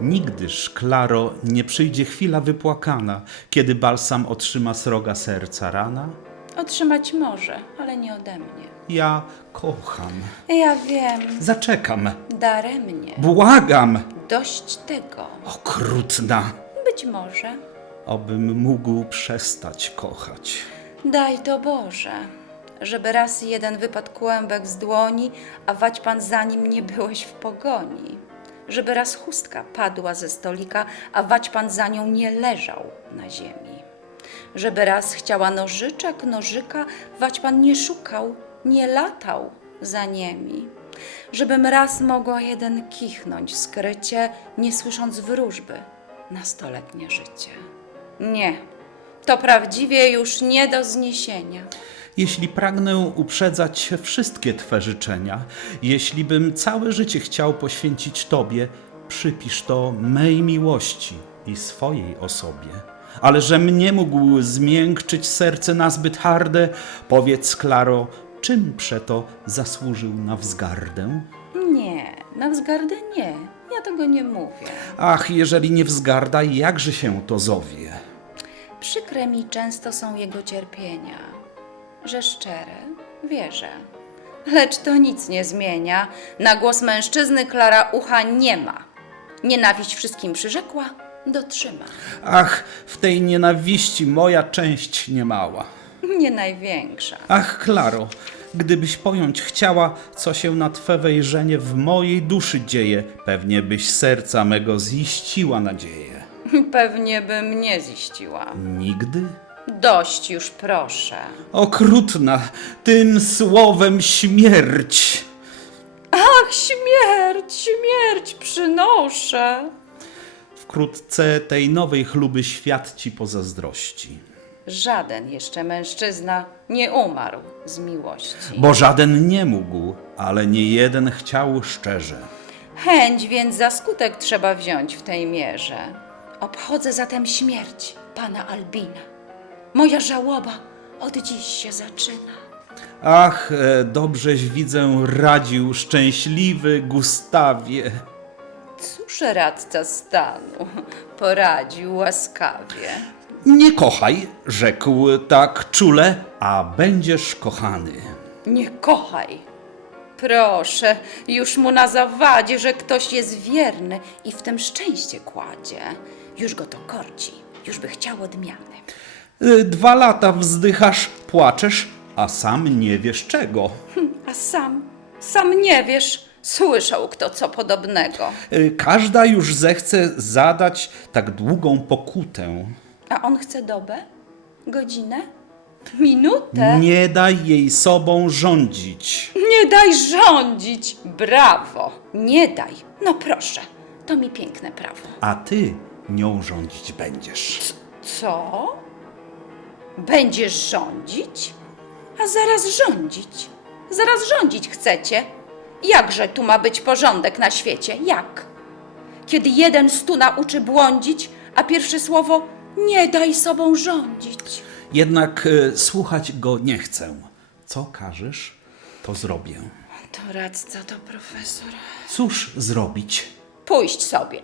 Nigdyż, Klaro, nie przyjdzie chwila wypłakana, kiedy balsam otrzyma sroga serca rana? Otrzymać może, ale nie ode mnie. Ja kocham. Ja wiem, Zaczekam. daremnie. Błagam. Dość tego. Okrutna. Być może. Obym mógł przestać kochać. Daj to Boże, żeby raz jeden wypadł kłębek z dłoni, a wać pan za nim nie byłeś w pogoni. Żeby raz chustka padła ze stolika, a wać pan za nią nie leżał na ziemi. Żeby raz chciała nożyczek, nożyka, wać pan nie szukał, nie latał za niemi. Żebym raz mogła jeden kichnąć skrycie, nie słysząc wróżby na stoletnie życie. Nie, to prawdziwie już nie do zniesienia. Jeśli pragnę uprzedzać wszystkie Twe życzenia, jeśli bym całe życie chciał poświęcić Tobie, przypisz to mej miłości i swojej osobie. Ale żem nie mógł zmiękczyć serce nazbyt harde, powiedz, Klaro, czym przeto zasłużył na wzgardę? Nie, na wzgardę nie. Ja tego nie mówię. Ach, jeżeli nie wzgarda, jakże się to zowie? Przykre mi często są jego cierpienia, że szczere wierzę. Lecz to nic nie zmienia. Na głos mężczyzny Klara ucha nie ma. Nienawiść wszystkim przyrzekła, dotrzyma. Ach, w tej nienawiści moja część niemała. Nie największa. Ach, Klaro, gdybyś pojąć chciała, co się na Twe wejrzenie w mojej duszy dzieje, pewnie byś serca mego ziściła nadzieję. Pewnie bym nie ziściła. Nigdy? Dość już proszę. Okrutna, tym słowem śmierć! Ach, śmierć, śmierć przynoszę. Wkrótce tej nowej chluby świat Ci pozazdrości. Żaden jeszcze mężczyzna nie umarł z miłości. Bo żaden nie mógł, ale nie jeden chciał szczerze. Chęć więc za skutek trzeba wziąć w tej mierze. Obchodzę zatem śmierć pana Albina. Moja żałoba od dziś się zaczyna. Ach, e, dobrześ widzę radził szczęśliwy Gustawie. Cóż radca stanu poradził łaskawie. Nie kochaj, rzekł tak czule, a będziesz kochany. Nie kochaj. Proszę, już mu na zawadzie, że ktoś jest wierny i w tym szczęście kładzie. Już go to korci, już by chciał odmiany. Y, Dwa lata wzdychasz, płaczesz, a sam nie wiesz czego. A sam, sam nie wiesz, słyszał kto co podobnego. Y, Każda już zechce zadać tak długą pokutę. A on chce dobę? Godzinę? Minutę? Nie daj jej sobą rządzić. Nie daj rządzić! Brawo! Nie daj! No proszę, to mi piękne prawo. A ty nią rządzić będziesz. Co? Będziesz rządzić? A zaraz rządzić. Zaraz rządzić chcecie. Jakże tu ma być porządek na świecie? Jak? Kiedy jeden stu nauczy błądzić, a pierwsze słowo nie daj sobą rządzić. Jednak y, słuchać go nie chcę. Co każesz, to zrobię. To radca, to profesor. Cóż zrobić? Pójść sobie.